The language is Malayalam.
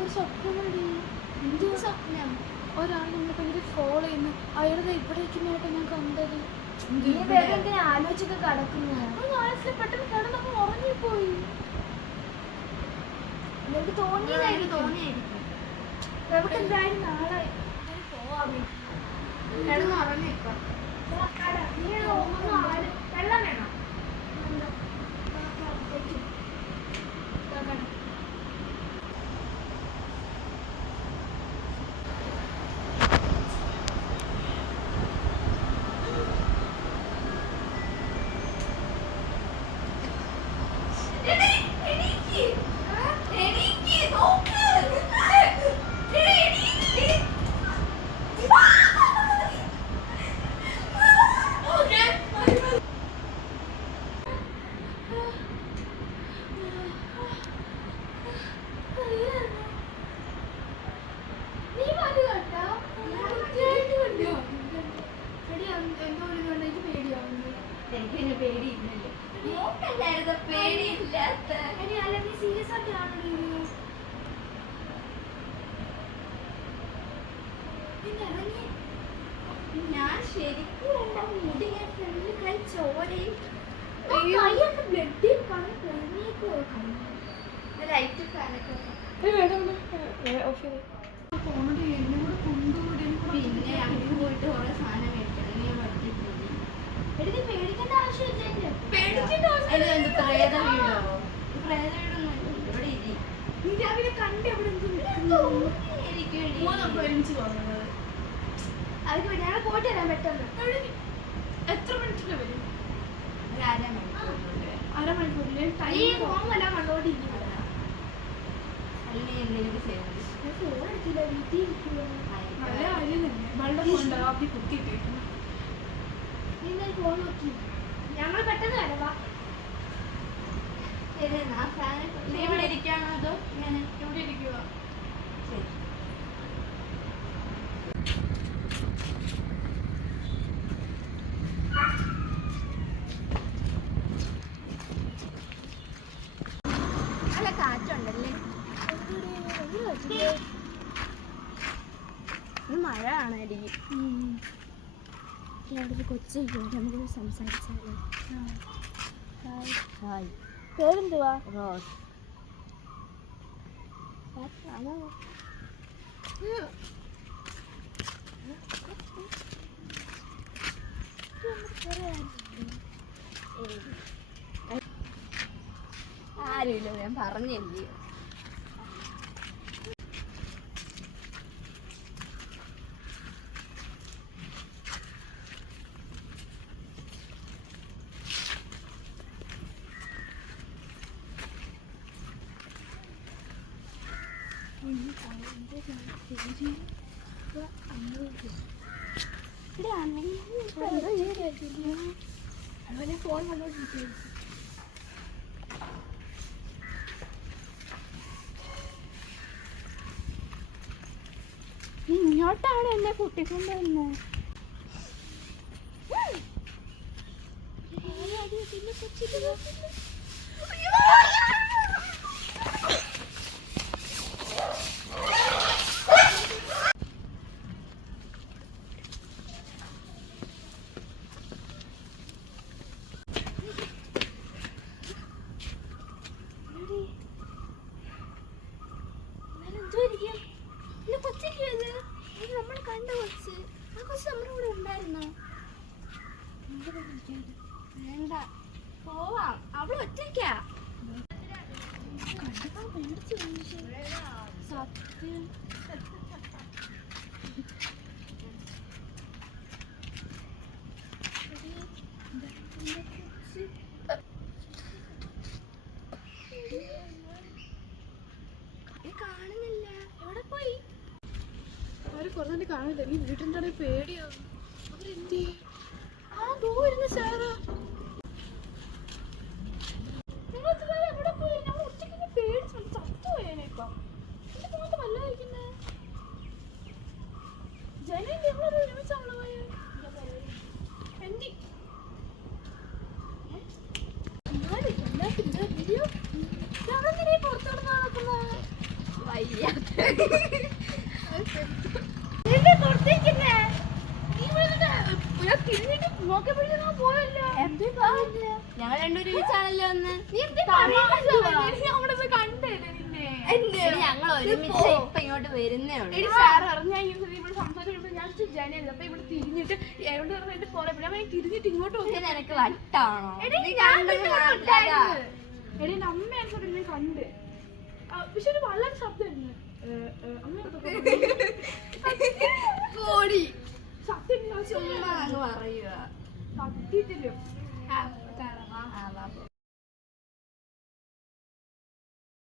ഒരു സ്വപ്നമടി. എന്ത് സ്വപ്നം? ഒരാൾ നമ്മളെ ഭയങ്കര ഫോളോ ചെയ്യുന്നു. അയാളത് ഇവിടെ ഇരിക്കുന്നതായിട്ട് ഞാൻ കണ്ടത്. ആലോചിച്ചൊക്കെ കിടക്കുന്നു. പെട്ടെന്ന് കിടന്നപ്പോ ഉറങ്ങിപ്പോയി. എനിക്ക് തോന്നിയതായിരിക്കും. നമുക്ക് എന്തായാലും നാളെ പോവാം. കിടന്ന് ഉറങ്ങിപ്പോ വെള്ളം വേണം. ഞാൻ ശരിക്കും എന്റെ മുടി ഞാൻ ഫ്രണ്ടിൽ കൈ ചോരയും ലൈറ്റ് ഫാനൊക്കെ പിന്നെ അങ്ങോട്ട് പോയിട്ട് കുറെ സാധനം മേടിക്കണം. ഞാൻ പഠിച്ചിട്ടുണ്ട്. പേടിക്കേണ്ട ആവശ്യമില്ല. പ്രേത വീടോ? പ്രേത വീടൊന്നും ഇവിടെ ഇരി. നീ രാവിലെ കണ്ട് അവിടെ ഒരുമിച്ച് പോകുന്നത്. അതിന് വേണ്ടി ഞങ്ങൾ പോയിട്ട് വരാൻ പെട്ടെന്ന്. എത്ര മിനിറ്റിന് വരും? അരമണിക്കൂറിൽ ഫോൺ വരാൻ കണ്ടോണ്ടിരിക്കുന്നത്. ഫോൺ എടുത്തില്ല, വീട്ടിൽ ഇരിക്കുക. നല്ല കാര്യം തന്നെ. വെള്ളം കൊണ്ടാക്കി കുത്തിയിട്ടിരിക്കുന്നു. നിങ്ങൾ ഫോൺ നോക്കി. ഞങ്ങൾ പെട്ടെന്ന് വരവാ. ഇവിടെ ഇരിക്കുകയാണോ അതോ ഇങ്ങനെ ഇവിടെ ഇരിക്കുക? ശരി. നല്ല കാറ്റുണ്ടല്ലേ? മഴ ആണായിരിക്കും. അവിടെ കൊച്ചിരിക്കും. നമുക്ക് സംസാരിച്ചാലോ? ഹായ്. പേരെന്തുവാ? റോസ്. ആരുമില്ല, ഞാൻ പറഞ്ഞില്ലേ. ഫോൺ കണ്ടോണ്ടിരിക്കും. ഇങ്ങോട്ടാണ് എന്നെ കൂട്ടിക്കൊണ്ടുവന്നെ. നമ്മൾ കണ്ട കൊച്ച്, ആ കൊച്ച് നമ്മുടെ കൂടെ ഉണ്ടായിരുന്നോ? വേണ്ട, പോവാം. അവള് ഒറ്റയ്ക്കാ. കണ്ടപ്പോ പേടിച്ചു. സത്യം. കാണുന്നില്ല. എവിടെ പോയി? അവര് കുറഞ്ഞ കാണില്ല. ഈ വീട്ടിൻ്റെ ഇടയിൽ പേടിയാവും. അവരെന്ത് ആ ദൂരുന്ന സാറാ. എവിടെ പോയി? നമ്മൾ ഒറ്റയ്ക്ക് പേടിച്ചു ചത്തുപോയേനേക്കാം. എന്റെ പോകത്ത് വല്ലാതിരിക്കുന്നേ. ജനന്റെ എവിടെ ഒരുമിച്ചാണല്ലോ പോയ എന്തി വീഡിയോ പുറത്തോട്ട് നടക്കുന്നത്. വയ്യ. ഞങ്ങൾ രണ്ടുപേരും വിളിച്ചാണല്ലോ ഒന്ന്. ഞങ്ങൾ ഒരുമിച്ച് ഇപ്പൊ ഇങ്ങോട്ട് വരുന്നേ ഉള്ളൂ. തിരിഞ്ഞിട്ട് ഇങ്ങോട്ട് നിനക്ക് വട്ടാണോ? എടീ അമ്മയാണ് കണ്ട്. പക്ഷെ ഒരു വളരെ ശബ്ദമായിരുന്നു. സത്യം ചുമ്മാ പറയുക. സത്യത്തിലും